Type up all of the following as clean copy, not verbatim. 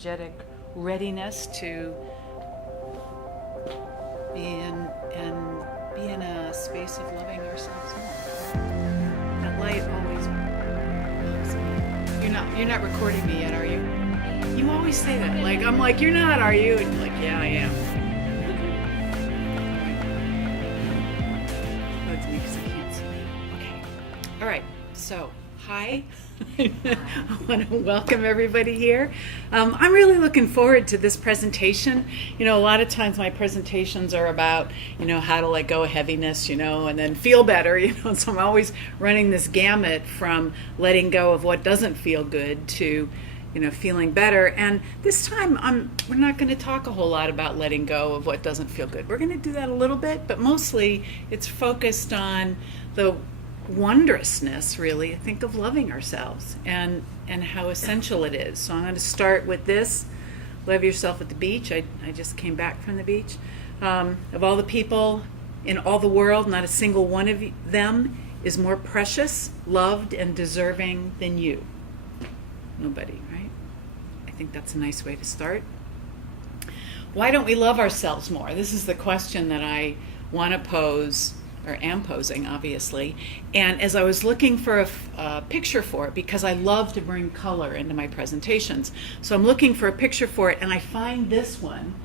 energetic readiness to be in a space of loving ourselves more. That light always loves me. You're not recording me yet, are you? You always say that. Like, I'm like, you're not, are you? And you're like, yeah, I am. That's me because I can't see. Okay. All right. So, hi. I want to welcome everybody here. I'm really looking forward to this presentation. You know, a lot of times my presentations are about, how to let go of heaviness, and then feel better, so I'm always running this gamut from letting go of what doesn't feel good to, feeling better. And this time we're not going to talk a whole lot about letting go of what doesn't feel good. We're going to do that a little bit, but mostly it's focused on the wondrousness, really, I think, of loving ourselves and how essential it is. So I'm going to start with this. Love yourself at the beach. I just came back from the beach. Of all the people in all the world, not a single one of them is more precious, loved, and deserving than you. Nobody, right? I think that's a nice way to start. Why don't we love ourselves more? This is the question that I want to pose, or am posing, obviously. And as I was looking for a picture for it, because I love to bring color into my presentations, so I'm looking for a picture for it, and I find this one,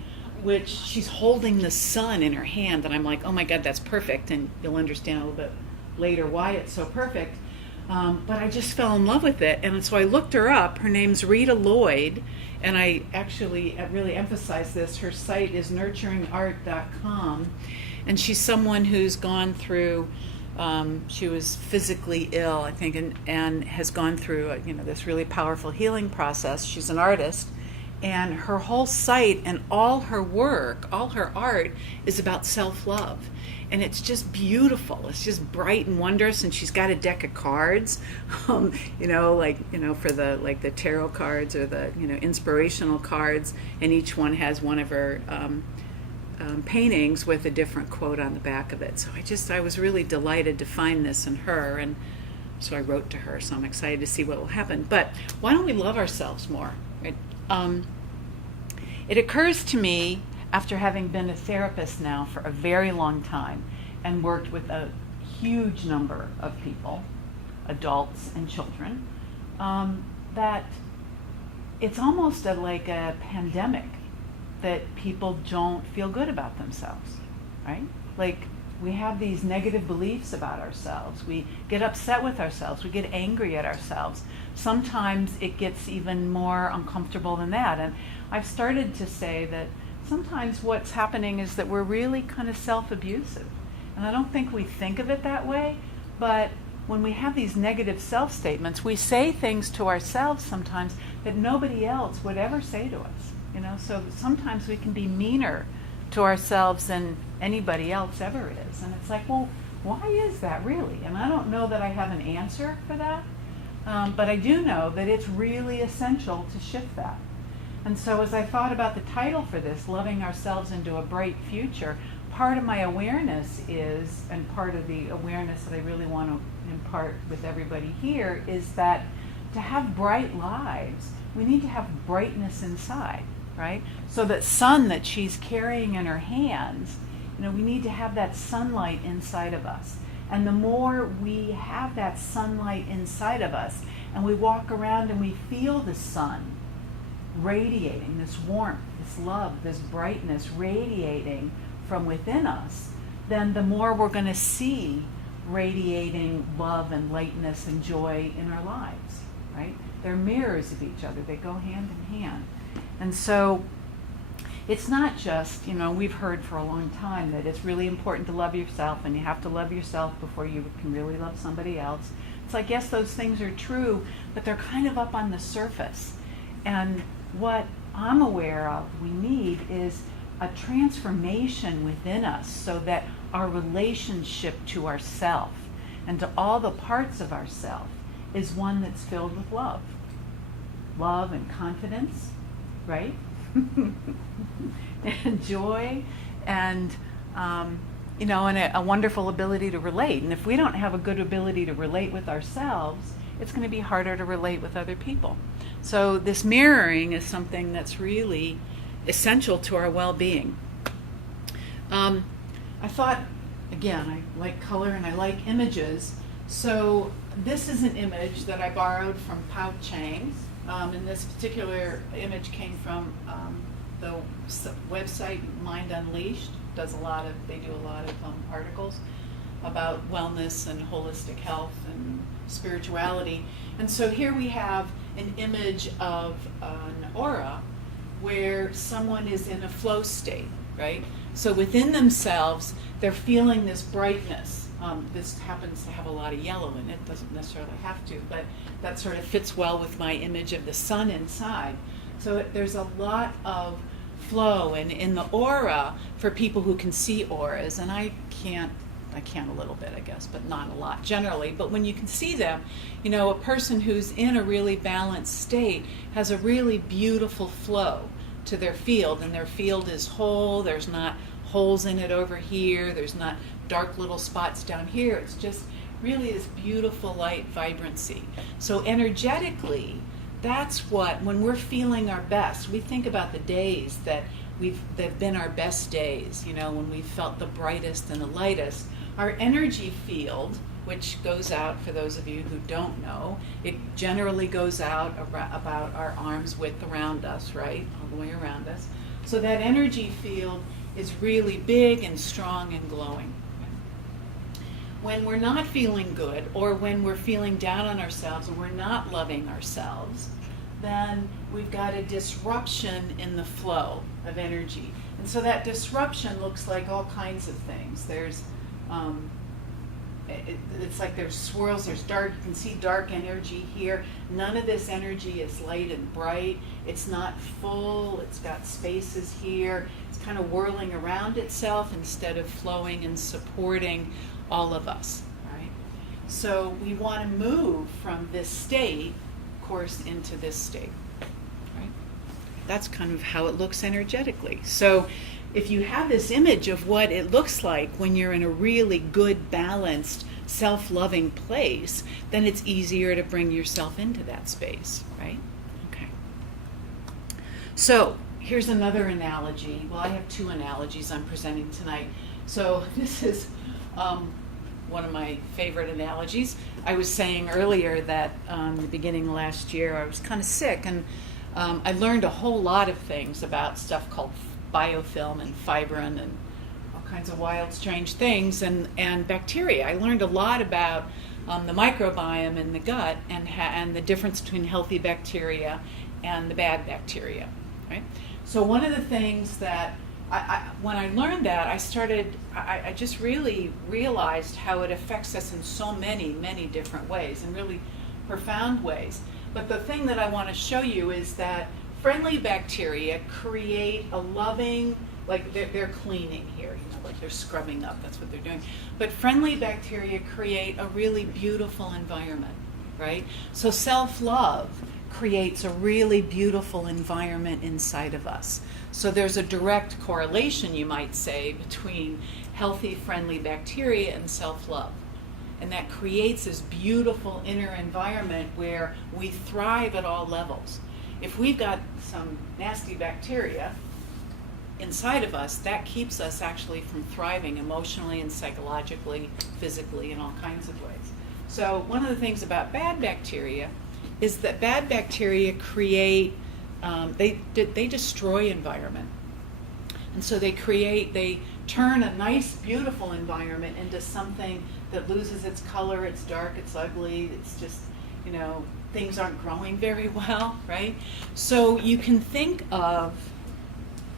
which she's holding the sun in her hand, and I'm like, oh my God, that's perfect, and you'll understand a little bit later why it's so perfect. But I just fell in love with it, and so I looked her up. Her name's Rita Lloyd, and I really emphasize this. Her site is nurturingart.com. And she's someone who's gone through, she was physically ill, I think, and has gone through, this really powerful healing process. She's an artist, and her whole site and all her work, all her art is about self-love. And it's just beautiful. It's just bright and wondrous. And she's got a deck of cards, for the tarot cards or the, inspirational cards. And each one has one of her paintings with a different quote on the back of it. So I was really delighted to find this in her, and so I wrote to her. So I'm excited to see what will happen. But why don't we love ourselves more? Right? It occurs to me, after having been a therapist now for a very long time and worked with a huge number of people, adults and children, that it's almost like a pandemic that people don't feel good about themselves, right? Like, we have these negative beliefs about ourselves. We get upset with ourselves. We get angry at ourselves. Sometimes it gets even more uncomfortable than that. And I've started to say that sometimes what's happening is that we're really kind of self-abusive. And I don't think we think of it that way, but when we have these negative self-statements, we say things to ourselves sometimes that nobody else would ever say to us. So sometimes we can be meaner to ourselves than anybody else ever is. And it's like, well, why is that really? And I don't know that I have an answer for that, but I do know that it's really essential to shift that. And so as I thought about the title for this, Loving Ourselves into a Bright Future, part of my awareness is, and part of the awareness that I really want to impart with everybody here, is that to have bright lives, we need to have brightness inside. Right? So that sun that she's carrying in her hands, we need to have that sunlight inside of us. And the more we have that sunlight inside of us, and we walk around and we feel the sun radiating, this warmth, this love, this brightness radiating from within us, then the more we're going to see radiating love and lightness and joy in our lives. Right? They're mirrors of each other. They go hand in hand. And so it's not just, we've heard for a long time that it's really important to love yourself, and you have to love yourself before you can really love somebody else. It's like, yes, those things are true, but they're kind of up on the surface. And what I'm aware of we need is a transformation within us so that our relationship to ourself and to all the parts of ourself is one that's filled with love. Love and confidence, right? And joy, and and a wonderful ability to relate. And if we don't have a good ability to relate with ourselves, it's going to be harder to relate with other people. So this mirroring is something that's really essential to our well-being. I thought, again, I like color and I like images. So this is an image that I borrowed from Pao Chang. And this particular image came from the website Mind Unleashed. They do a lot of articles about wellness and holistic health and spirituality. And so here we have an image of an aura where someone is in a flow state, right? So within themselves, they're feeling this brightness. This happens to have a lot of yellow in it, doesn't necessarily have to, but that sort of fits well with my image of the sun inside. So there's a lot of flow, and in the aura, for people who can see auras, and I can a little bit, I guess, but not a lot generally, but when you can see them, you know, a person who's in a really balanced state has a really beautiful flow to their field, and their field is whole. There's not holes in it over here, there's not dark little spots down here. It's just really this beautiful light vibrancy. So energetically, that's what, when we're feeling our best, we think about the days that they've been our best days, you know, when we've felt the brightest and the lightest. Our energy field, which goes out, for those of you who don't know, it generally goes out about our arm's width around us, right? All the way around us. So that energy field is really big and strong and glowing. When we're not feeling good, or when we're feeling down on ourselves, or we're not loving ourselves, then we've got a disruption in the flow of energy. And so that disruption looks like all kinds of things. There's it's like there's swirls, there's dark, you can see dark energy here. None of this energy is light and bright. It's not full, it's got spaces here. It's kind of whirling around itself instead of flowing and supporting all of us, right? So we want to move from this state, of course, into this state, right? That's kind of how it looks energetically. So if you have this image of what it looks like when you're in a really good, balanced, self-loving place, then it's easier to bring yourself into that space, right? Okay. So here's another analogy. Well, I have two analogies I'm presenting tonight. So this is one of my favorite analogies. I was saying earlier that the beginning of last year I was kind of sick, and I learned a whole lot of things about stuff called biofilm and fibrin and all kinds of wild, strange things, and bacteria. I learned a lot about the microbiome in the gut and the difference between healthy bacteria and the bad bacteria, right? So one of the things that when I learned that, I just really realized how it affects us in so many, many different ways, in really profound ways. But the thing that I want to show you is that friendly bacteria create a loving, like they're cleaning here, you know, like they're scrubbing up, that's what they're doing. But friendly bacteria create a really beautiful environment, right? So self-love creates a really beautiful environment inside of us. So there's a direct correlation, you might say, between healthy, friendly bacteria and self-love. And that creates this beautiful inner environment where we thrive at all levels. If we've got some nasty bacteria inside of us, that keeps us actually from thriving emotionally and psychologically, physically, in all kinds of ways. So one of the things about bad bacteria is that bad bacteria create, they destroy environment. And so they turn a nice, beautiful environment into something that loses its color, it's dark, it's ugly, it's just, you know, things aren't growing very well, right? So you can think of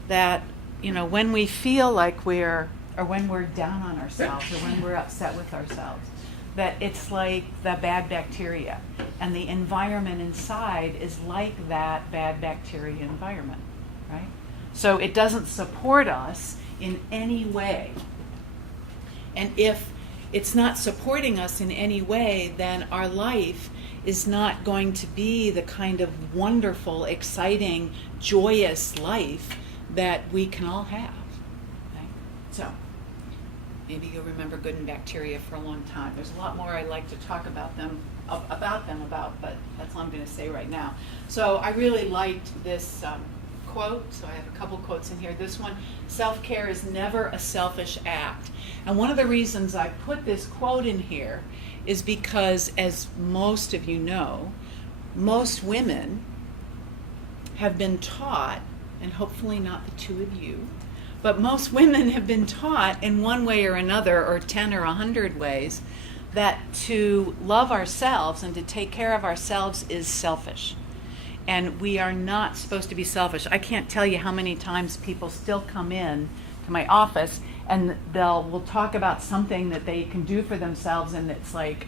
that, you know, when we feel like or when we're down on ourselves, or when we're upset with ourselves, that it's like the bad bacteria, and the environment inside is like that bad bacteria environment, right? So it doesn't support us in any way. And if it's not supporting us in any way, then our life is not going to be the kind of wonderful, exciting, joyous life that we can all have. Okay? So maybe you'll remember good and bacteria for a long time. There's a lot more I like to talk about them but that's all I'm going to say right now. So I really liked this quote, so I have a couple quotes in here. This one, self-care is never a selfish act. And one of the reasons I put this quote in here is because, as most of you know, most women have been taught, and hopefully not the two of you, but most women have been taught in one way or another, or 10 or 100 ways, that to love ourselves and to take care of ourselves is selfish. And we are not supposed to be selfish. I can't tell you how many times people still come in to my office and we'll talk about something that they can do for themselves, and it's like,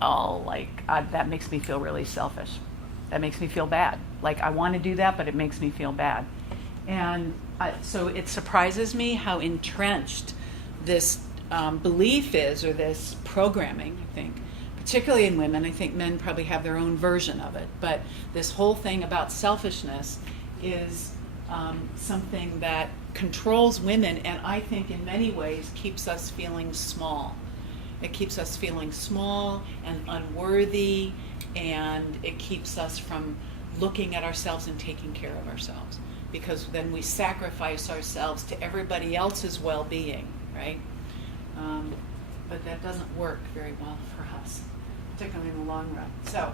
that makes me feel really selfish. That makes me feel bad. Like, I want to do that, but it makes me feel bad. And so it surprises me how entrenched this belief is, or this programming, I think, particularly in women. I think men probably have their own version of it, but this whole thing about selfishness is something that controls women, and I think in many ways keeps us feeling small. It keeps us feeling small and unworthy, and it keeps us from looking at ourselves and taking care of ourselves, because then we sacrifice ourselves to everybody else's well-being, right? But that doesn't work very well for us, particularly in the long run. So,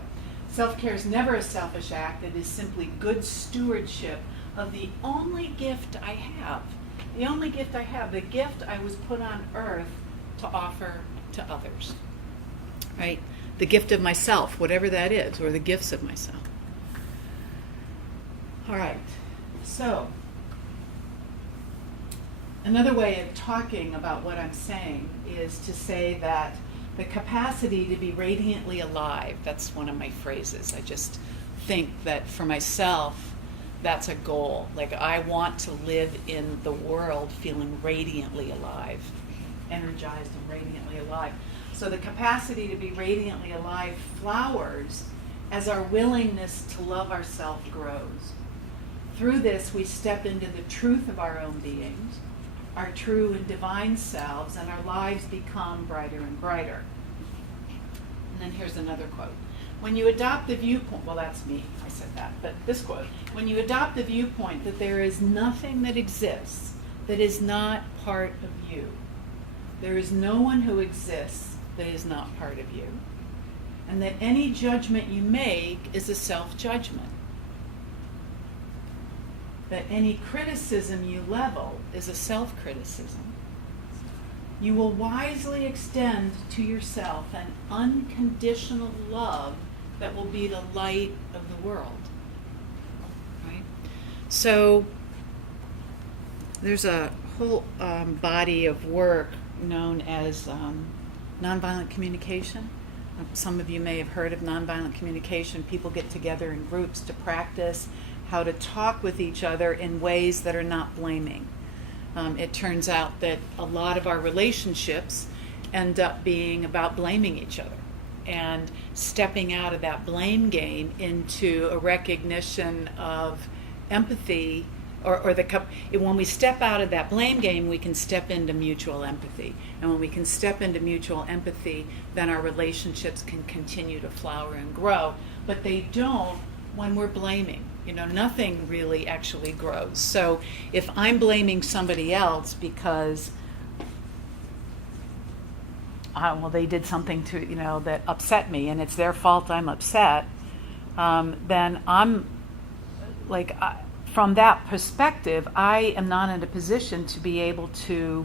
self-care is never a selfish act. It is simply good stewardship of the only gift I have. The only gift I have, the gift I was put on earth to offer to others, right? The gift of myself, whatever that is, or the gifts of myself. All right, so another way of talking about what I'm saying is to say that the capacity to be radiantly alive, that's one of my phrases. I just think that for myself, that's a goal. Like, I want to live in the world feeling radiantly alive, energized and radiantly alive. So the capacity to be radiantly alive flowers as our willingness to love ourselves grows. Through this, we step into the truth of our own beings, our true and divine selves, and our lives become brighter and brighter. And then here's another quote. When you adopt the viewpoint, well, that's me, I said that, but this quote, when you adopt the viewpoint that there is nothing that exists that is not part of you, there is no one who exists that is not part of you, and that any judgment you make is a self-judgment, that any criticism you level is a self-criticism, you will wisely extend to yourself an unconditional love that will be the light of the world. Right? So there's a whole body of work known as nonviolent communication. Some of you may have heard of nonviolent communication. People get together in groups to practice how to talk with each other in ways that are not blaming. It turns out that a lot of our relationships end up being about blaming each other and stepping out of that blame game into a recognition of empathy, when we step out of that blame game, we can step into mutual empathy. And when we can step into mutual empathy, then our relationships can continue to flower and grow. But they don't when we're blaming. Nothing really actually grows. So if I'm blaming somebody else because they did something that upset me, and it's their fault I'm upset, then I'm like, from that perspective, I am not in a position to be able to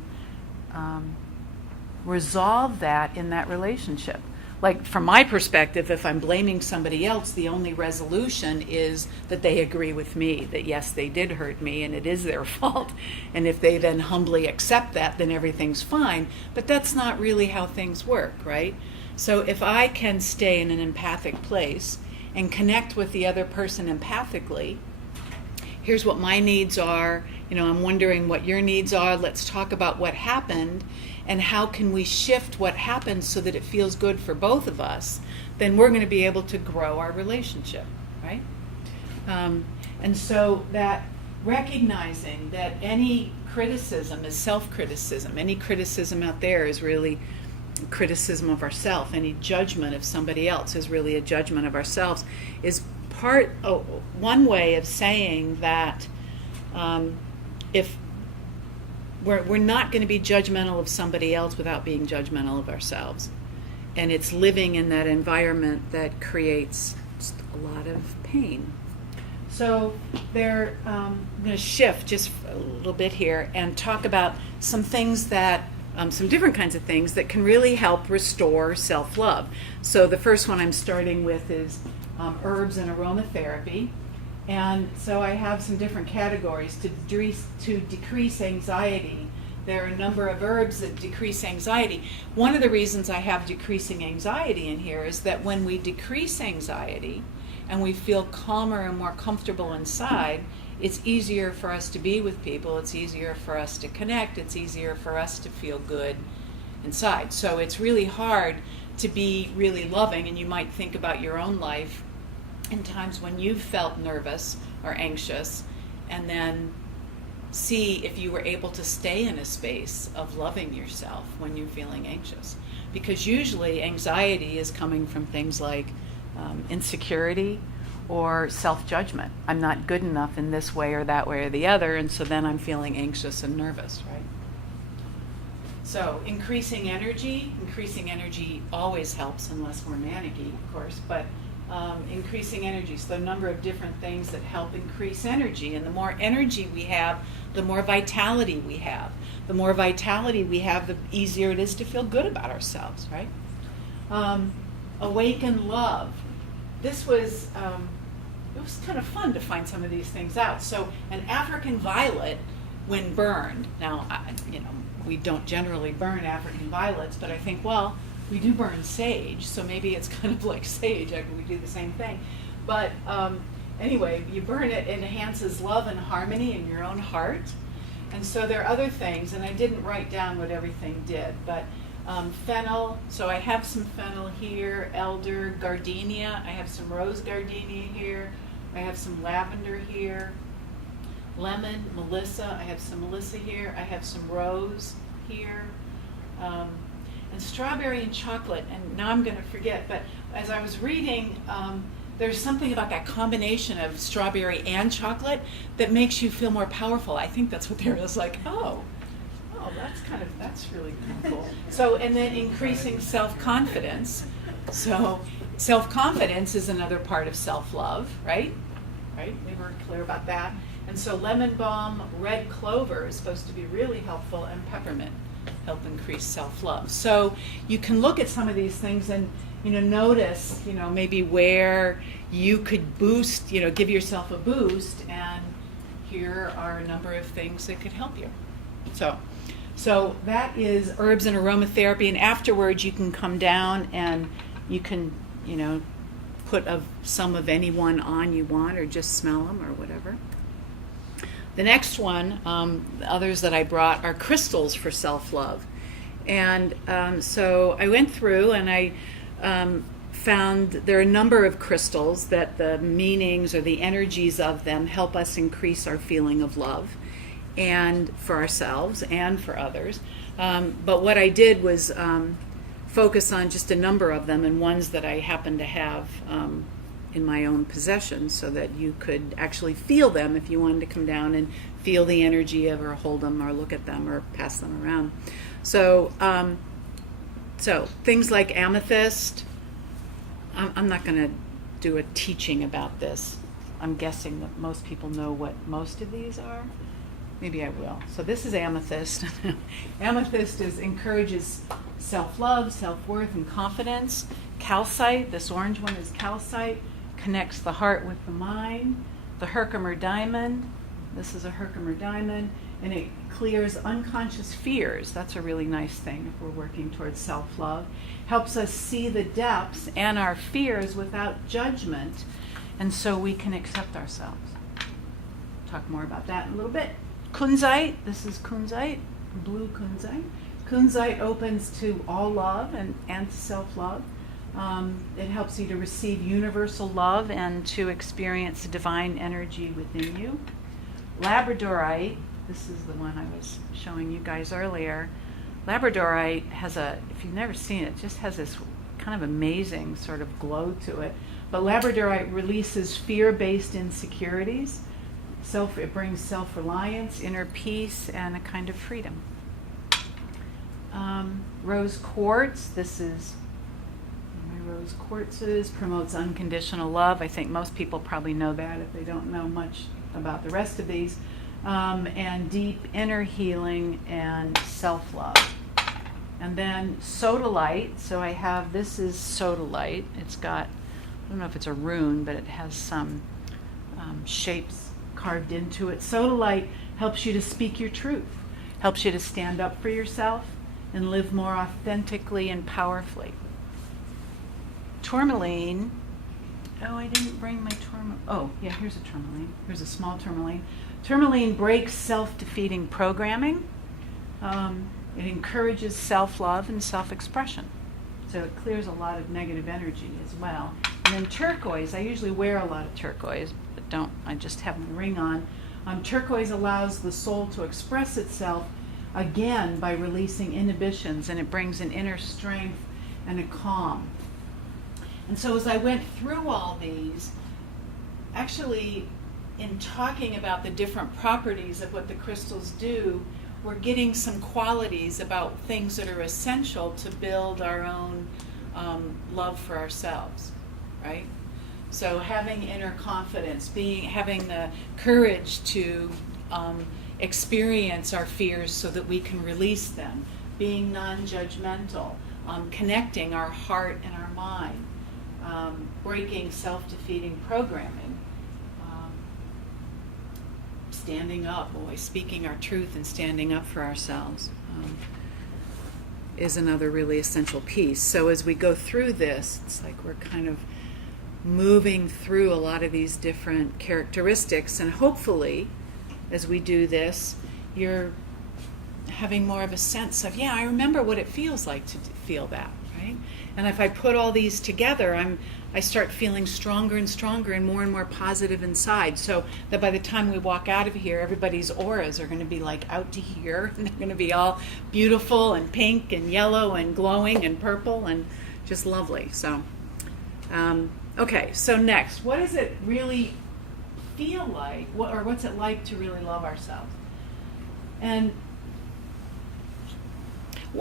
resolve that in that relationship. Like, from my perspective, if I'm blaming somebody else, the only resolution is that they agree with me, that yes, they did hurt me and it is their fault. And if they then humbly accept that, then everything's fine. But that's not really how things work, right? So if I can stay in an empathic place and connect with the other person empathically, here's what my needs are, I'm wondering what your needs are, let's talk about what happened, and how can we shift what happened so that it feels good for both of us, then we're going to be able to grow our relationship, right? And so that recognizing that any criticism is self-criticism, any criticism out there is really criticism of ourselves, any judgment of somebody else is really a judgment of ourselves, is one way of saying that if we're not going to be judgmental of somebody else without being judgmental of ourselves. And it's living in that environment that creates just a lot of pain. So I'm going to shift just a little bit here and talk about some things that, some different kinds of things that can really help restore self-love. So the first one I'm starting with is herbs and aromatherapy. And so I have some different categories to decrease anxiety. There are a number of herbs that decrease anxiety. One of the reasons I have decreasing anxiety in here is that when we decrease anxiety and we feel calmer and more comfortable inside, it's easier for us to be with people, it's easier for us to connect, it's easier for us to feel good inside. So it's really hard to be really loving, and you might think about your own life in times when you've felt nervous or anxious, and then see if you were able to stay in a space of loving yourself when you're feeling anxious. Because usually anxiety is coming from things like insecurity or self-judgment. I'm not good enough in this way or that way or the other, and so then I'm feeling anxious and nervous, right? So increasing energy always helps, unless we're manicky, of course, but increasing energy. So a number of different things that help increase energy. And the more energy we have, the more vitality we have. The more vitality we have, the easier it is to feel good about ourselves, right? Awaken love. This was, it was kind of fun to find some of these things out. So an African violet, when burned, now, we don't generally burn African violets, but I think, well, we do burn sage, so maybe it's kind of like sage. We do the same thing. But anyway, you burn it, it enhances love and harmony in your own heart. And so there are other things, and I didn't write down what everything did, but fennel, so I have some fennel here, elder, gardenia, I have some rose gardenia here, I have some lavender here, lemon, melissa, I have some melissa here, I have some rose here, and strawberry and chocolate. And now I'm going to forget, but as I was reading, there's something about that combination of strawberry and chocolate that makes you feel more powerful. I think that's what they were like, that's really cool. So, and then increasing self-confidence. So self-confidence is another part of self-love, right? Right? We were clear about that. And so lemon balm, red clover is supposed to be really helpful, and peppermint help increase self-love. So you can look at some of these things and notice maybe where you could boost, give yourself a boost, and here are a number of things that could help you. So that is herbs and aromatherapy, and afterwards you can come down and you can put some of any one on you want, or just smell them or whatever. The next one, the others that I brought, are crystals for self-love. And so I went through and I found there are a number of crystals that the meanings or the energies of them help us increase our feeling of love, and for ourselves and for others. But what I did was focus on just a number of them, and ones that I happen to have in my own possession, so that you could actually feel them if you wanted to come down and feel the energy of, or hold them, or look at them, or pass them around. So things like amethyst. I'm not going to do a teaching about this. I'm guessing that most people know what most of these are. Maybe I will. So this is amethyst. Amethyst encourages self-love, self-worth, and confidence. Calcite, this orange one is calcite, connects the heart with the mind. The Herkimer diamond, this is a Herkimer diamond, and it clears unconscious fears. That's a really nice thing if we're working towards self-love. Helps us see the depths and our fears without judgment, and so we can accept ourselves. Talk more about that in a little bit. Kunzite, this is kunzite, blue kunzite. Kunzite opens to all love and self-love. It helps you to receive universal love and to experience the divine energy within you. Labradorite, this is the one I was showing you guys earlier, Labradorite has if you've never seen it, just has this kind of amazing sort of glow to it. But Labradorite releases fear-based insecurities. It brings self-reliance, inner peace, and a kind of freedom. Rose quartz, this is my rose quartzes, promotes unconditional love. I think most people probably know that if they don't know much about the rest of these. And deep inner healing and self-love. And then sodalite, so this is sodalite. It's got, I don't know if it's a rune, but it has some shapes carved into it. Sodalite helps you to speak your truth, helps you to stand up for yourself and live more authentically and powerfully. Tourmaline, I didn't bring my tourmaline. Oh, yeah, here's a tourmaline. Here's a small tourmaline. Tourmaline breaks self-defeating programming. It encourages self-love and self-expression. So it clears a lot of negative energy as well. And then turquoise, I usually wear a lot of turquoise, but I just have my ring on. Turquoise allows the soul to express itself again by releasing inhibitions, and it brings an inner strength and a calm. And so as I went through all these, actually in talking about the different properties of what the crystals do, we're getting some qualities about things that are essential to build our own love for ourselves, right? So having inner confidence, having the courage to experience our fears so that we can release them, being non-judgmental, connecting our heart and our mind, breaking self-defeating programming, standing up, speaking our truth and standing up for ourselves is another really essential piece. So as we go through this, it's like we're kind of moving through a lot of these different characteristics, and hopefully as we do this, you're having more of a sense of, I remember what it feels like to feel that, right? And if I put all these together, I start feeling stronger and stronger and more positive inside, so that by the time we walk out of here, everybody's auras are going to be like out to here, and they're going to be all beautiful and pink and yellow and glowing and purple and just lovely. So, okay, so next, what does it really feel like, or what's it like to really love ourselves? And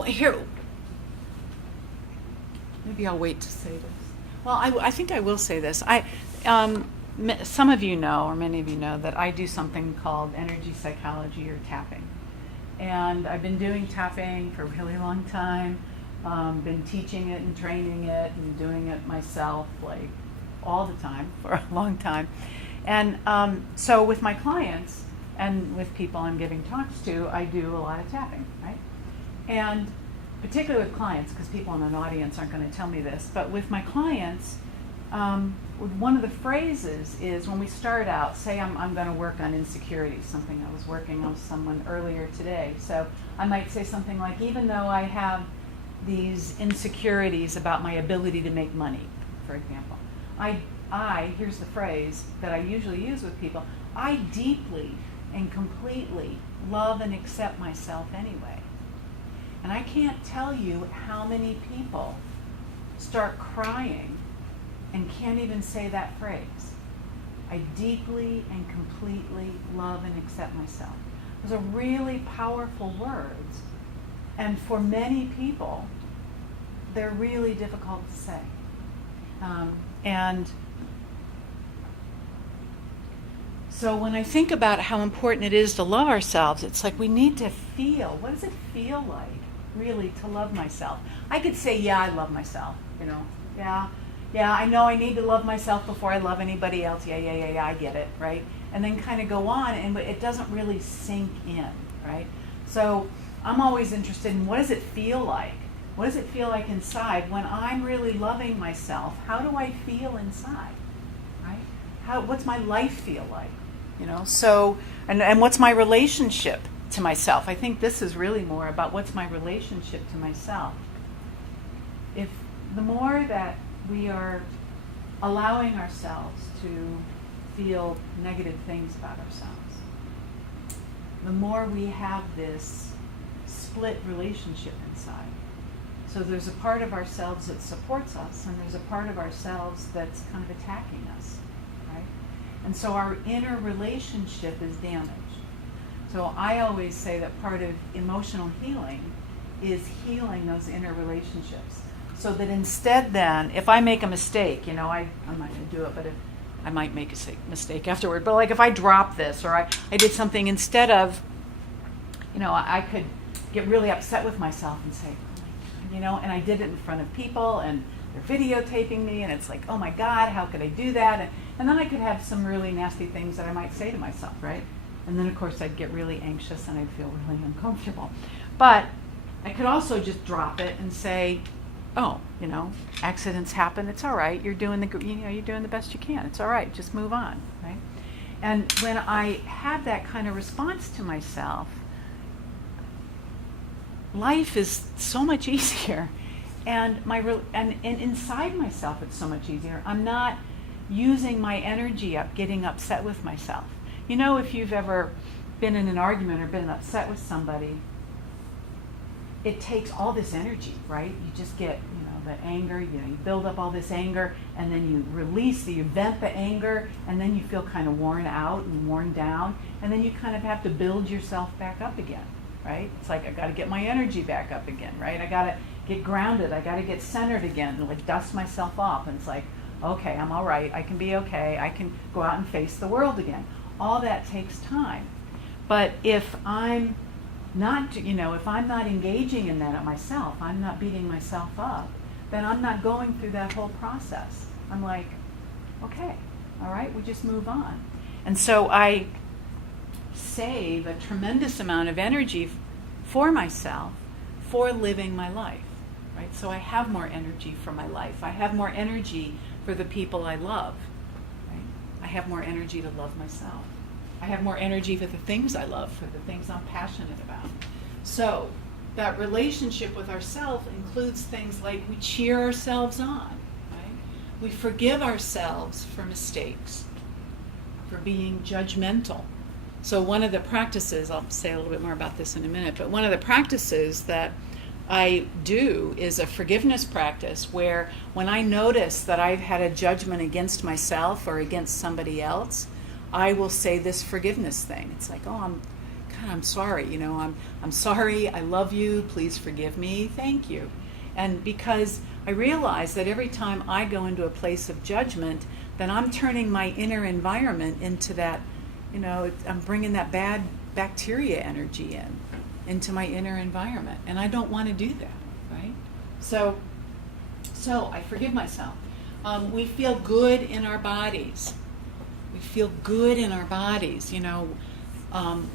here, maybe I'll wait to say this. Well, I think I will say this. Some of you know, or many of you know, that I do something called energy psychology or tapping. And I've been doing tapping for a really long time, been teaching it and training it and doing it myself, like all the time for a long time. And so with my clients and with people I'm giving talks to, I do a lot of tapping, right? And particularly with clients, because people in an audience aren't going to tell me this, but with my clients, one of the phrases is when we start out, say I'm going to work on insecurity, something I was working on with someone earlier today. So I might say something like, even though I have these insecurities about my ability to make money, for example, here's the phrase that I usually use with people, I deeply and completely love and accept myself anyway. And I can't tell you how many people start crying and can't even say that phrase. I deeply and completely love and accept myself. Those are really powerful words. And for many people, they're really difficult to say. And so when I think about how important it is to love ourselves, it's like we need to feel, what does it feel like really to love myself? I could say, I love myself, I know I need to love myself before I love anybody else, I get it, right? And then kind of go on, and it doesn't really sink in, right? So I'm always interested in, what does it feel like? What does it feel like inside when I'm really loving myself? How do I feel inside, right? What's my life feel like? So, and what's my relationship to myself? I think this is really more about what's my relationship to myself. If the more that we are allowing ourselves to feel negative things about ourselves, the more we have this split relationship inside. So there's a part of ourselves that supports us, and there's a part of ourselves that's kind of attacking us, right? And so our inner relationship is damaged. So I always say that part of emotional healing is healing those inner relationships. So that instead then, if I make a mistake, I'm not going to do it, but if I might make a mistake afterward, but like if I drop this or I did something instead of, I could get really upset with myself and say, and I did it in front of people and they're videotaping me and it's like, oh my God, how could I do that? And then I could have some really nasty things that I might say to myself, right? And then of course I'd get really anxious and I'd feel really uncomfortable. But I could also just drop it and say, oh, accidents happen, it's all right. You're doing the best you can. It's all right. Just move on, right? And when I have that kind of response to myself, life is so much easier, and and inside myself it's so much easier. I'm not using my energy up getting upset with myself. If you've ever been in an argument or been upset with somebody, it takes all this energy, right? You just get, the anger, you build up all this anger, and then you release, you vent the anger, and then you feel kind of worn out and worn down, and then you kind of have to build yourself back up again, right? It's like, I got to get my energy back up again, right? I got to get grounded, I got to get centered again, and like dust myself off, and it's like, okay, I'm all right, I can be okay, I can go out and face the world again. All that takes time. But if I'm not, if I'm not engaging in that myself, I'm not beating myself up, then I'm not going through that whole process. I'm like, okay, all right, we just move on. And so I save a tremendous amount of energy for myself for living my life, right? So I have more energy for my life. I have more energy for the people I love, right? I have more energy to love myself. I have more energy for the things I love, for the things I'm passionate about. So that relationship with ourselves includes things like we cheer ourselves on, right? We forgive ourselves for mistakes, for being judgmental. So one of the practices, I'll say a little bit more about this in a minute, but one of the practices that I do is a forgiveness practice where when I notice that I've had a judgment against myself or against somebody else, I will say this forgiveness thing. It's like, oh, I'm sorry, I'm sorry, I love you, please forgive me, thank you. And because I realize that every time I go into a place of judgment, then I'm turning my inner environment into that, I'm bringing that bad bacteria energy into my inner environment, and I don't want to do that, right? So I forgive myself. We feel good in our bodies. We feel good in our bodies.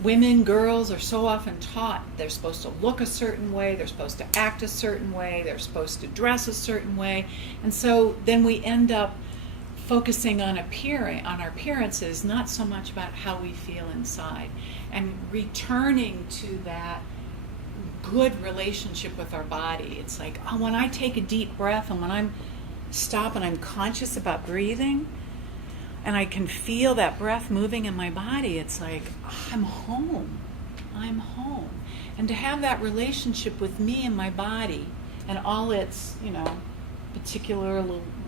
Women, girls are so often taught they're supposed to look a certain way, they're supposed to act a certain way, they're supposed to dress a certain way. And so then we end up focusing on our appearances, not so much about how we feel inside. And returning to that good relationship with our body. It's like, when I take a deep breath and when I'm stop and I'm conscious about breathing, and I can feel that breath moving in my body, it's like, I'm home. And to have that relationship with me and my body and all its, particular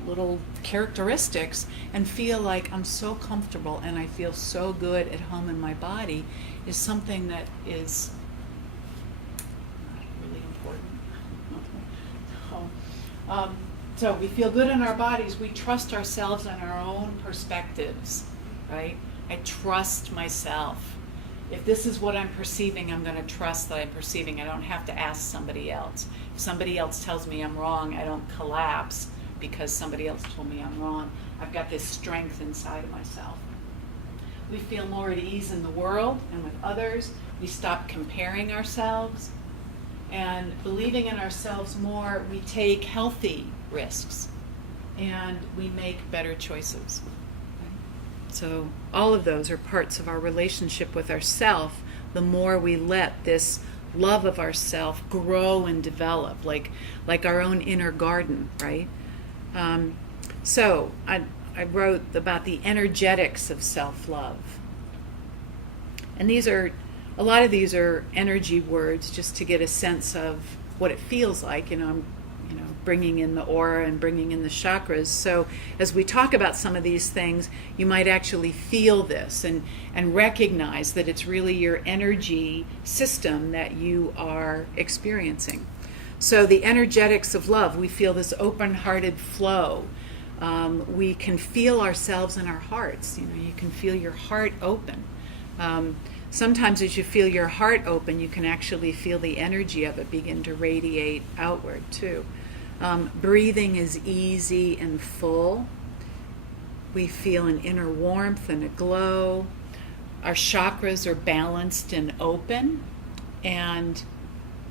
little characteristics, and feel like I'm so comfortable and I feel so good at home in my body is something that is really important. So we feel good in our bodies. We trust ourselves and our own perspectives, right? I trust myself. If this is what I'm perceiving, I'm going to trust that I'm perceiving. I don't have to ask somebody else. If somebody else tells me I'm wrong, I don't collapse because somebody else told me I'm wrong. I've got this strength inside of myself. We feel more at ease in the world and with others. We stop comparing ourselves. And believing in ourselves more, we take healthy risks and we make better choices. So all of those are parts of our relationship with ourself. The more we let this love of ourself grow and develop, like our own inner garden, right? So I wrote about the energetics of self-love. And these are a lot of these are energy words just to get a sense of what it feels like. I'm bringing in the aura and bringing in the chakras. So as we talk about some of these things, you might actually feel this and recognize that it's really your energy system that you are experiencing. So the energetics of love, we feel this open-hearted flow. We can feel ourselves in our hearts. You can feel your heart open. Sometimes as you feel your heart open, you can actually feel the energy of it begin to radiate outward too. Breathing is easy and full. We feel an inner warmth and a glow. Our chakras are balanced and open. And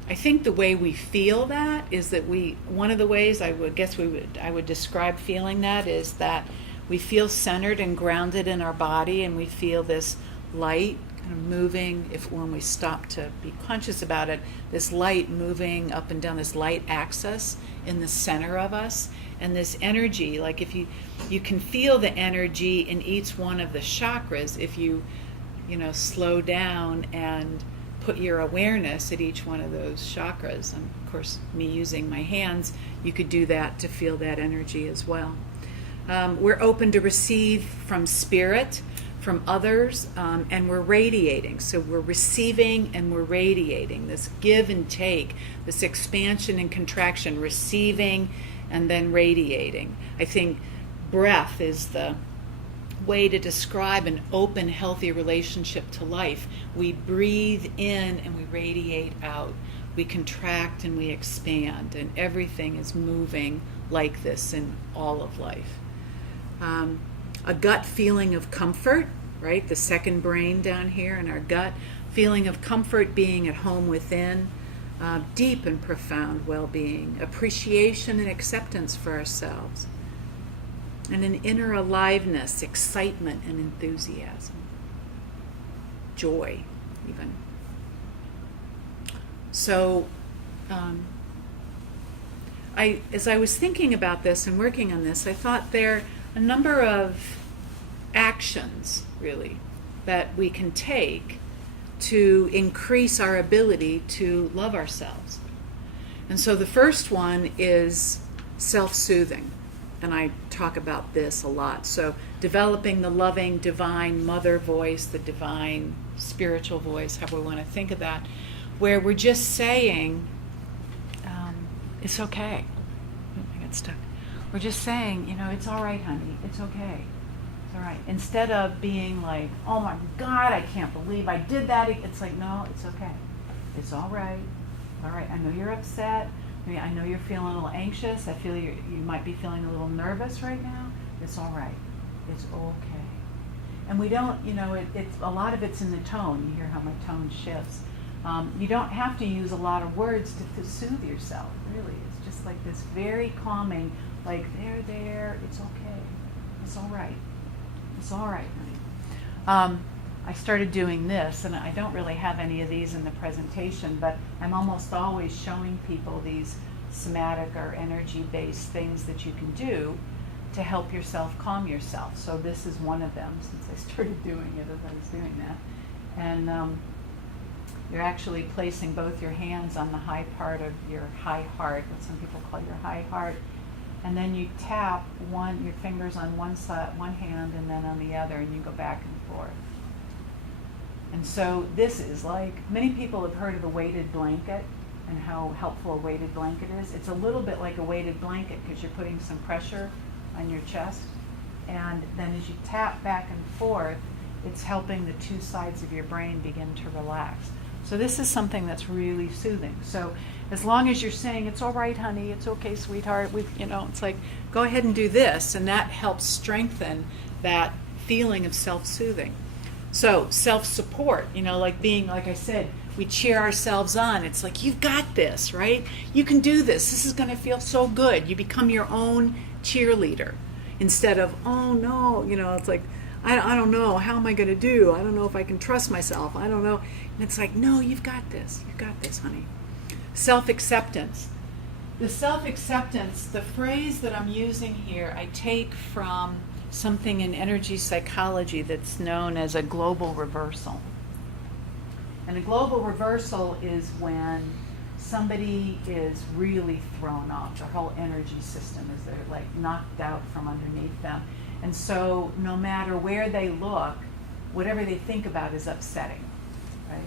I think the way we feel that is that one of the ways I would describe feeling that is that we feel centered and grounded in our body, and we feel this light kind of moving, when we stop to be conscious about it, this light moving up and down, this light axis in the center of us. And this energy, like if you can feel the energy in each one of the chakras if you slow down and put your awareness at each one of those chakras. And of course, me using my hands, you could do that to feel that energy as well. We're open to receive from spirit, from others, and we're radiating. So we're receiving and we're radiating, this give and take, this expansion and contraction, receiving and then radiating. I think breath is the way to describe an open, healthy relationship to life. We breathe in and we radiate out. We contract and we expand, and everything is moving like this in all of life. A gut feeling of comfort, right? The second brain down here in our gut. Feeling of comfort, being at home within. Deep and profound well-being. Appreciation and acceptance for ourselves. And an inner aliveness, excitement and enthusiasm. Joy, even. So, as I was thinking about this and working on this, I thought there are a number of actions, really, that we can take to increase our ability to love ourselves. And so the first one is self-soothing. And I talk about this a lot. So developing the loving, divine mother voice, the divine spiritual voice, however we want to think of that, where we're just saying, it's okay. I got stuck. We're just saying, it's all right, honey. It's okay. It's all right. Instead of being like, oh my God, I can't believe I did that. It's like, no, it's okay. It's all right. All right. I know you're upset. I know you're feeling a little anxious. I feel you might be feeling a little nervous right now. It's all right. It's okay. And we don't, it's a lot of it's in the tone. You hear how my tone shifts. You don't have to use a lot of words to soothe yourself, really. It's just like this very calming, like, there, it's okay. It's all right. It's all right, honey. I started doing this, and I don't really have any of these in the presentation, but I'm almost always showing people these somatic or energy-based things that you can do to help yourself calm yourself. So this is one of them, since I started doing it as I was doing that. And you're actually placing both your hands on the high part of your high heart, what some people call your high heart, and then you tap your fingers on one side, one hand, and then on the other, and you go back and forth. And so this is like, many people have heard of a weighted blanket and how helpful a weighted blanket is. It's a little bit like a weighted blanket because you're putting some pressure on your chest. And then as you tap back and forth, it's helping the two sides of your brain begin to relax. So this is something that's really soothing. So as long as you're saying, it's all right, honey, it's okay, sweetheart, it's like, go ahead and do this. And that helps strengthen that feeling of self-soothing. So self-support, like being, like I said, we cheer ourselves on. It's like, you've got this, right? You can do this. This is going to feel so good. You become your own cheerleader instead of, oh no, it's like, I don't know. How am I going to do? I don't know if I can trust myself. I don't know. And it's like, no, you've got this. You've got this, honey. Self-acceptance. The self-acceptance, the phrase that I'm using here, I take from something in energy psychology that's known as a global reversal. And a global reversal is when somebody is really thrown off. Their whole energy system is they're like knocked out from underneath them. And so no matter where they look, whatever they think about is upsetting, right?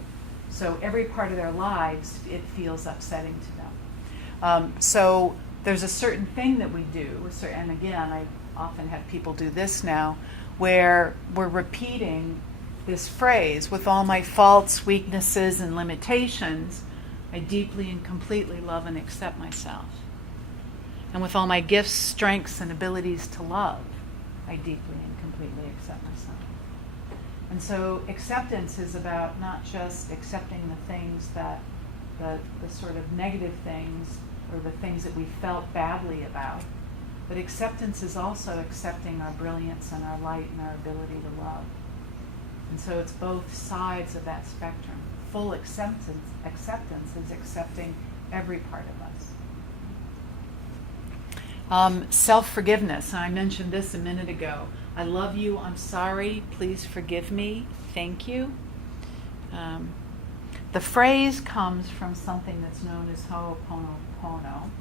So every part of their lives, it feels upsetting to them. So there's a certain thing that we do, and again, I often have people do this now, where we're repeating this phrase, with all my faults, weaknesses, and limitations, I deeply and completely love and accept myself. And with all my gifts, strengths, and abilities to love, I deeply and completely accept myself. And so acceptance is about not just accepting the things that, the sort of negative things, or the things that we felt badly about, but acceptance is also accepting our brilliance and our light and our ability to love. And so it's both sides of that spectrum. Full acceptance is accepting every part of us. Self-forgiveness, and I mentioned this a minute ago. I love you, I'm sorry, please forgive me, thank you. The phrase comes from something that's known as Ho'oponopono,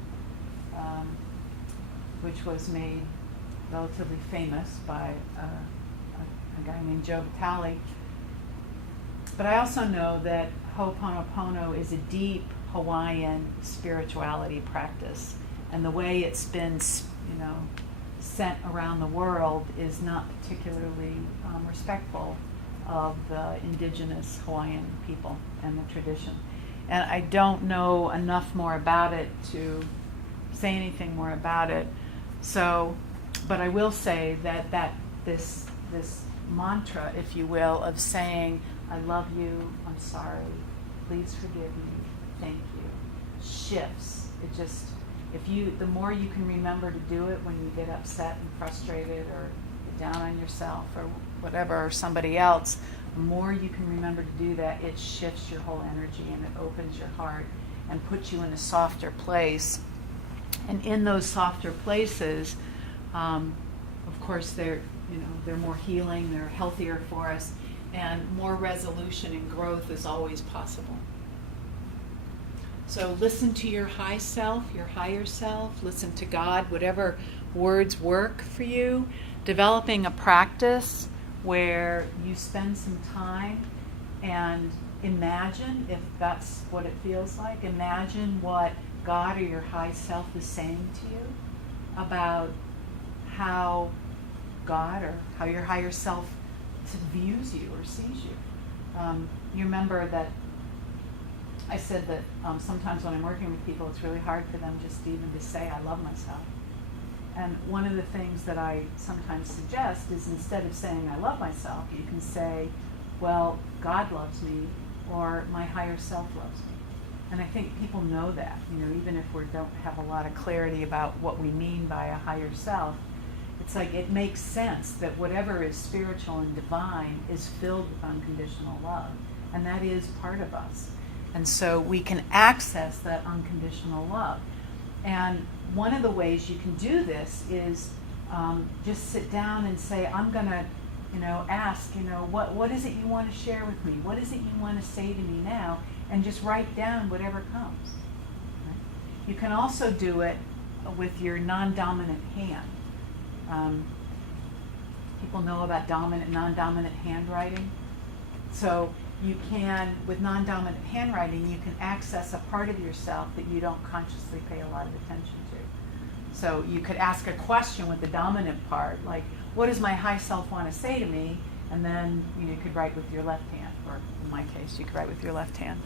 which was made relatively famous by a guy named Joe Vitale. But I also know that Ho'oponopono is a deep Hawaiian spirituality practice, and the way it's been, sent around the world is not particularly respectful of the indigenous Hawaiian people and the tradition. And I don't know enough more about it to say anything more about it. So, but I will say that this mantra, if you will, of saying, I love you, I'm sorry, please forgive me, thank you, shifts. It just, the more you can remember to do it when you get upset and frustrated or get down on yourself or whatever, or somebody else, the more you can remember to do that, it shifts your whole energy and it opens your heart and puts you in a softer place. And in those softer places, of course, they're more healing, they're healthier for us, and more resolution and growth is always possible. So listen to your high self, your higher self, listen to God, whatever words work for you. Developing a practice where you spend some time and imagine, if that's what it feels like, imagine what God or your high self is saying to you about how God or how your higher self views you or sees you. You remember that I said that sometimes when I'm working with people, it's really hard for them just even to say, I love myself. And one of the things that I sometimes suggest is, instead of saying I love myself, you can say, well, God loves me, or my higher self loves me. And I think people know that, even if we don't have a lot of clarity about what we mean by a higher self, it's like it makes sense that whatever is spiritual and divine is filled with unconditional love. And that is part of us. And so we can access that unconditional love. And one of the ways you can do this is just sit down and say, I'm going to, ask, what is it you want to share with me? What is it you want to say to me now? And just write down whatever comes. Right? You can also do it with your non-dominant hand. People know about dominant, non-dominant handwriting. So you can, with non-dominant handwriting, you can access a part of yourself that you don't consciously pay a lot of attention to. So you could ask a question with the dominant part, like, what does my high self want to say to me? And then you could write with your left hand, or in my case, you could write with your left hand.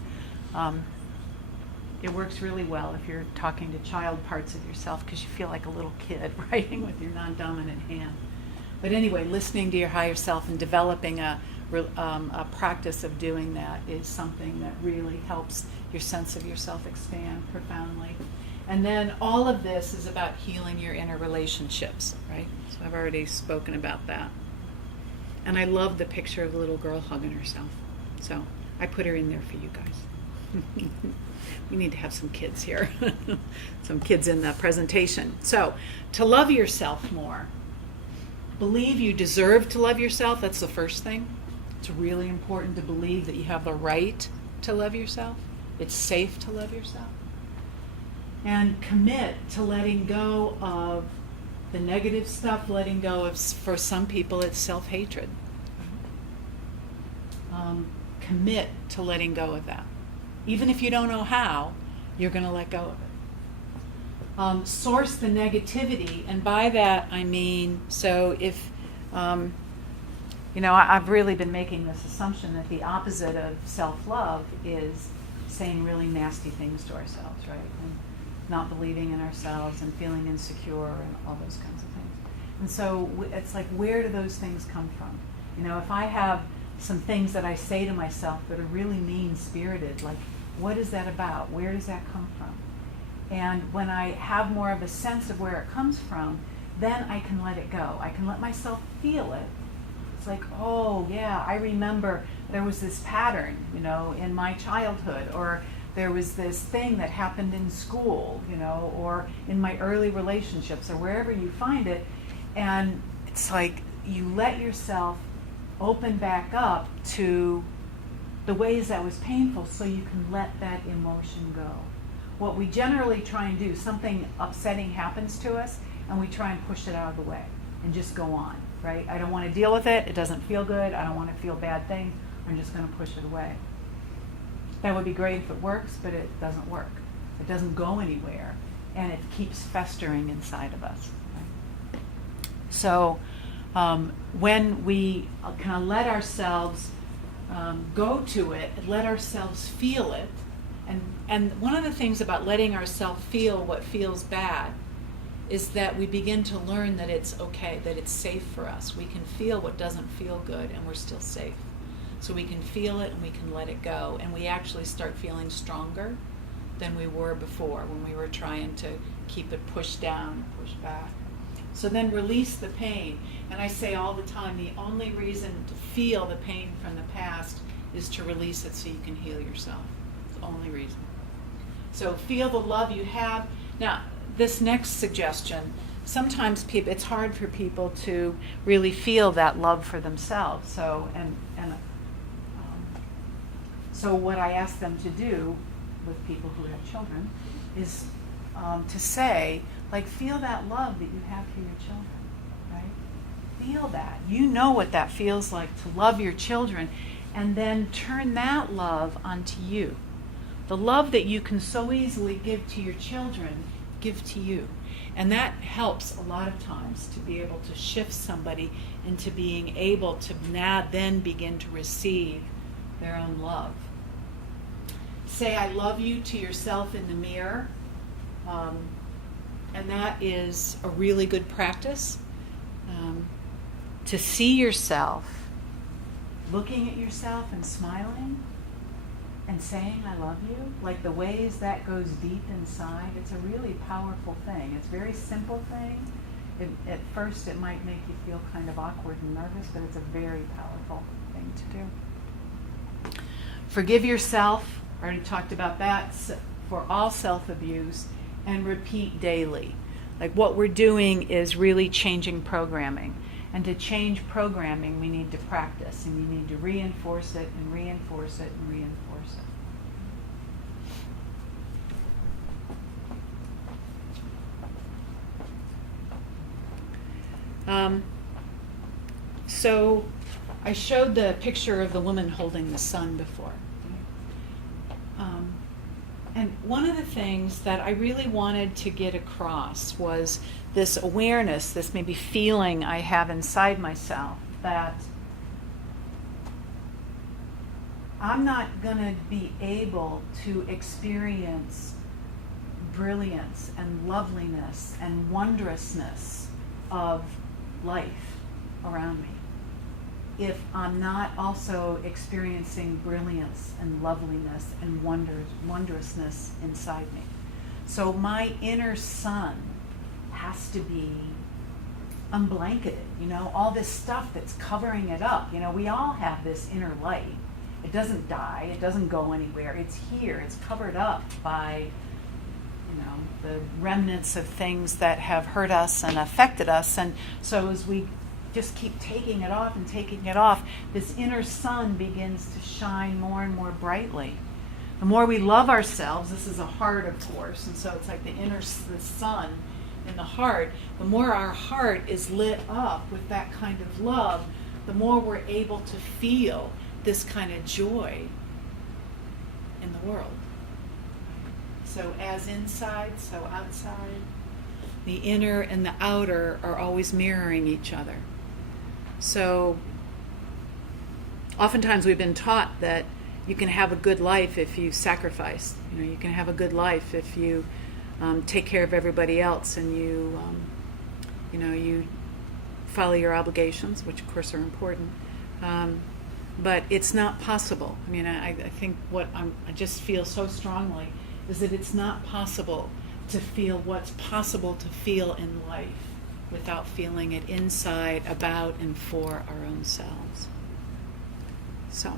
It works really well if you're talking to child parts of yourself, because you feel like a little kid writing with your non-dominant hand. But anyway, listening to your higher self and developing a practice of doing that is something that really helps your sense of yourself expand profoundly. And then all of this is about healing your inner relationships, right? So I've already spoken about that. And I love the picture of the little girl hugging herself. So I put her in there for you guys. We need to have some kids here. Some kids in the presentation. So to love yourself more, believe you deserve to love yourself. That's the first thing. It's really important to believe that you have the right to love yourself. It's safe to love yourself. And commit to letting go of the negative stuff, letting go of, for some people, it's self-hatred. Commit to letting go of that. Even if you don't know how, you're going to let go of it. Source the negativity, and by that I mean, so if, I've really been making this assumption that the opposite of self-love is saying really nasty things to ourselves, right? And not believing in ourselves and feeling insecure and all those kinds of things. And so it's like, where do those things come from? If I have some things that I say to myself that are really mean-spirited, like, what is that about? Where does that come from? And when I have more of a sense of where it comes from, then I can let it go. I can let myself feel it. It's like, oh yeah, I remember there was this pattern, in my childhood, or there was this thing that happened in school, or in my early relationships, or wherever you find it. And it's like you let yourself open back up to the ways that was painful so you can let that emotion go. What we generally try and do, something upsetting happens to us, and we try and push it out of the way and just go on, right? I don't want to deal with it. It doesn't feel good. I don't want to feel bad things. I'm just going to push it away. That would be great if it works, but it doesn't work. It doesn't go anywhere, and it keeps festering inside of us. Right? So when we kind of let ourselves go to it, let ourselves feel it, and one of the things about letting ourselves feel what feels bad is that we begin to learn that it's okay, that it's safe for us. We can feel what doesn't feel good, and we're still safe. So we can feel it and we can let it go, and we actually start feeling stronger than we were before when we were trying to keep it pushed down, pushed back. So then release the pain. And I say all the time, the only reason to feel the pain from the past is to release it so you can heal yourself. It's the only reason. So feel the love you have. Now, this next suggestion, sometimes it's hard for people to really feel that love for themselves. So so what I ask them to do with people who have children is to say, like, feel that love that you have for your children, right? Feel that. You know what that feels like to love your children, and then turn that love onto you. The love that you can so easily give to your children, give to you. And that helps a lot of times to be able to shift somebody into being able to now then begin to receive their own love. Say I love you to yourself in the mirror. And that is a really good practice. To see yourself, looking at yourself and smiling and saying I love you, like the ways that goes deep inside, it's a really powerful thing. It's a very simple thing. At first it might make you feel kind of awkward and nervous, but it's a very powerful thing to do. Forgive yourself. I already talked about that, for all self-abuse, and repeat daily. Like what we're doing is really changing programming. And to change programming, we need to practice, and you need to reinforce it and reinforce it and reinforce it. So I showed the picture of the woman holding the sun before. And one of the things that I really wanted to get across was this awareness, this maybe feeling I have inside myself that I'm not going to be able to experience brilliance and loveliness and wondrousness of life around me if I'm not also experiencing brilliance and loveliness and wondrousness inside me. So my inner sun has to be unblanketed, all this stuff that's covering it up. We all have this inner light. It doesn't die, it doesn't go anywhere. It's here, it's covered up by, the remnants of things that have hurt us and affected us. And so as we just keep taking it off and taking it off, this inner sun begins to shine more and more brightly. The more we love ourselves, this is a heart, of course, and so it's like the sun in the heart. The more our heart is lit up with that kind of love, the more we're able to feel this kind of joy in the world. So as inside, so outside. The inner and the outer are always mirroring each other. So oftentimes we've been taught that you can have a good life if you sacrifice. You can have a good life if you take care of everybody else and you follow your obligations, which of course are important. But it's not possible. I think what I just feel so strongly is that it's not possible to feel what's possible to feel in life without feeling it inside, about, and for our own selves. So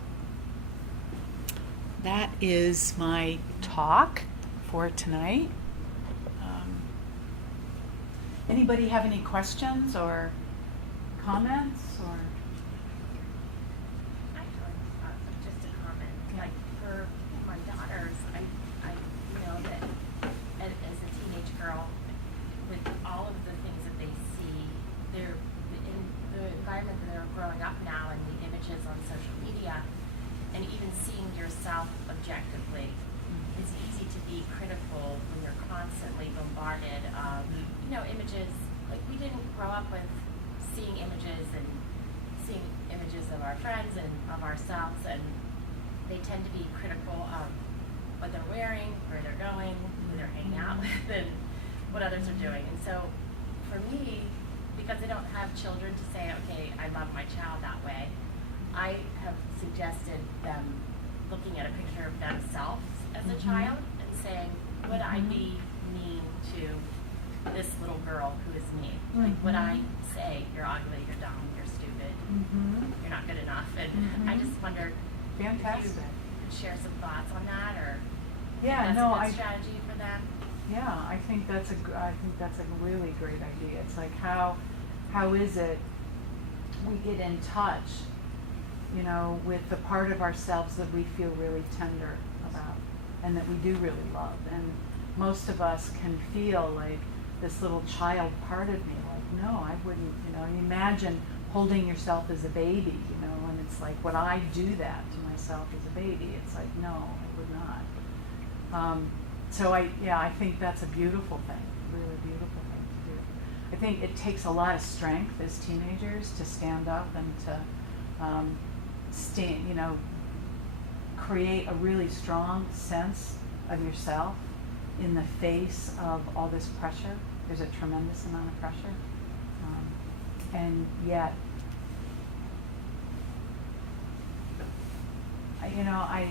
that is my talk for tonight. Anybody have any questions or comments or? I have just a comment. Yeah. Like for my daughters, I know that as a teenage girl, with all of the things that they see, they're in the environment that they're growing up now, and the images on social media, and even seeing yourself objectively, it's easy to be critical when you're constantly bombarded of images. Like we didn't grow up with seeing images of our friends and of ourselves, and they tend to be critical of what they're wearing, where they're going, who they're hanging out with, and what others are doing. And so for me, because I don't have children to say, okay, I love my child that way, I have suggested them looking at a picture of themselves as a child and saying, would I be mean to this little girl who is me? Like, would I say, you're ugly, you're dumb, you're stupid, you're not good enough? And I just wondered Fantastic. if you could share some thoughts on that, or Yeah, if that's no, a good strategy for them. Yeah, I think that's a really great idea. It's like how is it we get in touch, with the part of ourselves that we feel really tender about and that we do really love. And most of us can feel like this little child part of me, like, no, I wouldn't, you imagine holding yourself as a baby, and it's like, would I do that to myself as a baby? It's like, no, I would not. So I think that's a beautiful thing, really beautiful thing to do. I think it takes a lot of strength as teenagers to stand up and to create a really strong sense of yourself in the face of all this pressure. There's a tremendous amount of pressure. And yet, I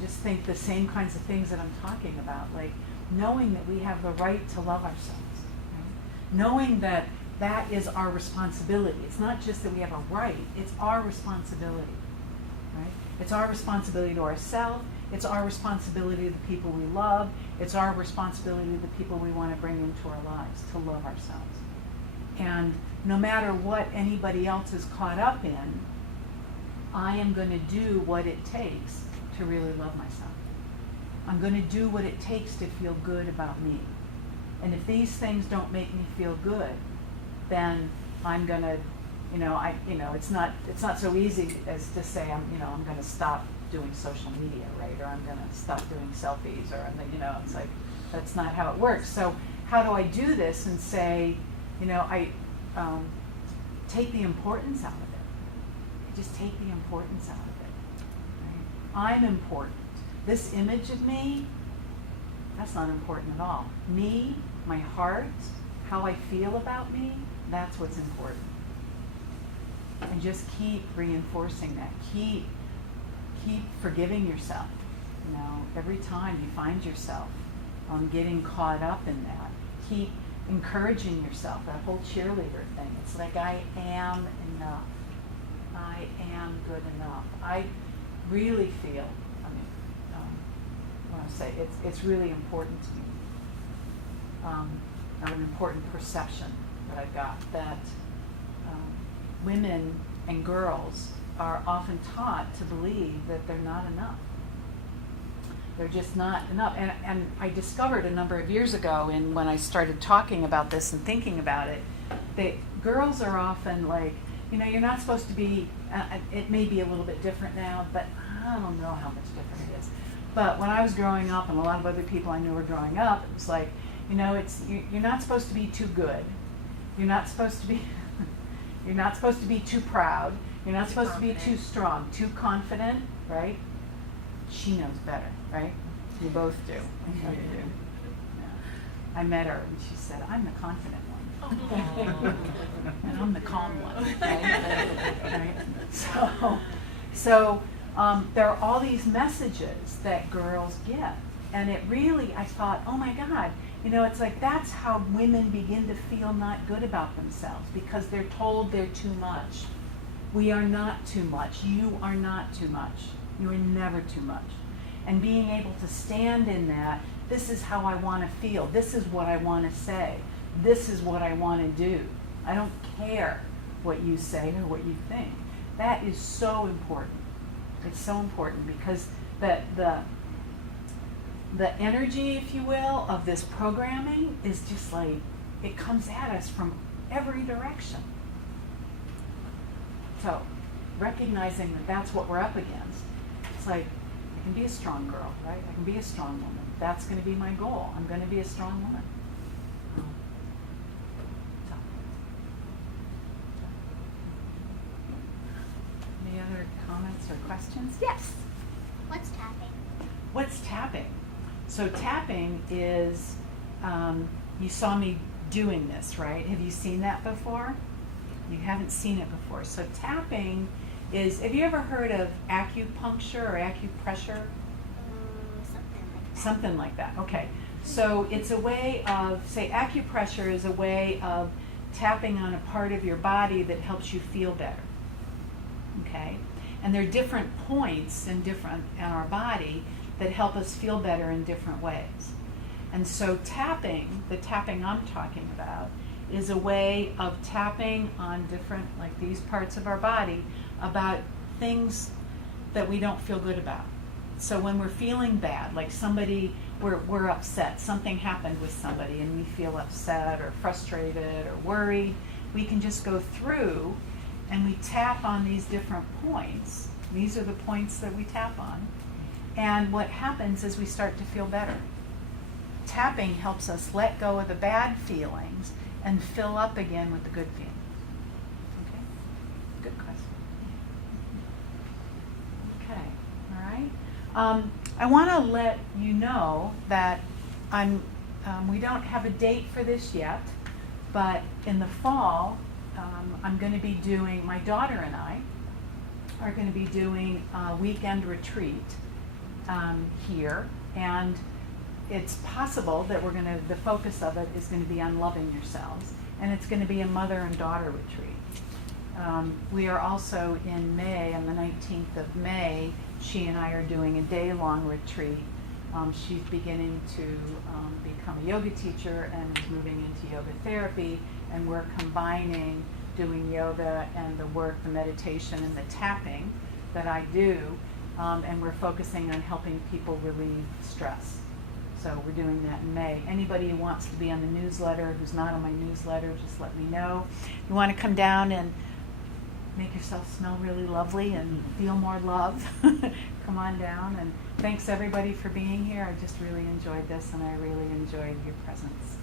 just think the same kinds of things that I'm talking about, like knowing that we have the right to love ourselves, right? Knowing that that is our responsibility. It's not just that we have a right, it's our responsibility, right? It's our responsibility to ourselves, it's our responsibility to the people we love, it's our responsibility to the people we want to bring into our lives, to love ourselves. And no matter what anybody else is caught up in, I am going to do what it takes to really love myself. I'm going to do what it takes to feel good about me. And if these things don't make me feel good, then I'm going to, it's not so easy as to say I'm going to stop doing social media, right? Or I'm going to stop doing selfies, or it's like that's not how it works. So how do I do this and say, I take the importance out of it. I just take the importance out of it. Right? I'm important. This image of me, that's not important at all. Me, my heart, how I feel about me, that's what's important. And just keep reinforcing that. Keep forgiving yourself. Every time you find yourself getting caught up in that, keep encouraging yourself. That whole cheerleader thing. It's like, I am enough. I am good enough. I really feel. I want to say it's really important to me. I have an important perception that I've got that women and girls are often taught to believe that they're not enough. They're just not enough. And I discovered a number of years ago, when I started talking about this and thinking about it, that girls are often like, you're not supposed to be, it may be a little bit different now, but I don't know how much different it is. But when I was growing up, and a lot of other people I knew were growing up, it was like, you're not supposed to be too good. You're not supposed to be, you're not supposed to be too proud. You're not supposed to be too strong, too confident, right? She knows better, right? You both do. I know you do. Yeah. I met her and she said, I'm the confident one. And I'm the calm one. Right? So there are all these messages that girls get. And it really, I thought, oh my God, it's like that's how women begin to feel not good about themselves, because they're told they're too much. We are not too much. You are not too much. You are never too much. And being able to stand in that, this is how I want to feel. This is what I want to say. This is what I want to do. I don't care what you say or what you think. That is so important. It's so important because the energy, if you will, of this programming is just like, it comes at us from every direction. So, recognizing that that's what we're up against, it's like, I can be a strong girl, right? I can be a strong woman. That's going to be my goal. I'm going to be a strong woman. Any other comments or questions? Yes. What's tapping? What's tapping? So tapping is, you saw me doing this, right? Have you seen that before? You haven't seen it before. So tapping is, have you ever heard of acupuncture or acupressure? Something like that. Okay. So it's a way of, say, acupressure is a way of tapping on a part of your body that helps you feel better. Okay? And there are different points in our body that help us feel better in different ways. And so tapping, the tapping I'm talking about, is a way of tapping on different, like these parts of our body, about things that we don't feel good about. So when we're feeling bad, like we're upset, something happened with somebody and we feel upset or frustrated or worried, we can just go through and we tap on these different points. These are the points that we tap on. And what happens is we start to feel better. Tapping helps us let go of the bad feelings and fill up again with the good feelings. Okay? Good question. Okay, all right. I want to let you know that we don't have a date for this yet, but in the fall, I'm going to be doing, my daughter and I are going to be doing a weekend retreat here, and it's possible that the focus of it is going to be on loving yourselves, and it's going to be a mother and daughter retreat. We are also in May, on the 19th of May, she and I are doing a day-long retreat. She's beginning to become a yoga teacher and is moving into yoga therapy, and we're combining doing yoga and the work, the meditation, and the tapping that I do, and we're focusing on helping people relieve stress. So we're doing that in May. Anybody who wants to be on the newsletter, who's not on my newsletter, just let me know. If you want to come down and make yourself smell really lovely and feel more love, come on down. And thanks everybody for being here. I just really enjoyed this, and I really enjoyed your presence.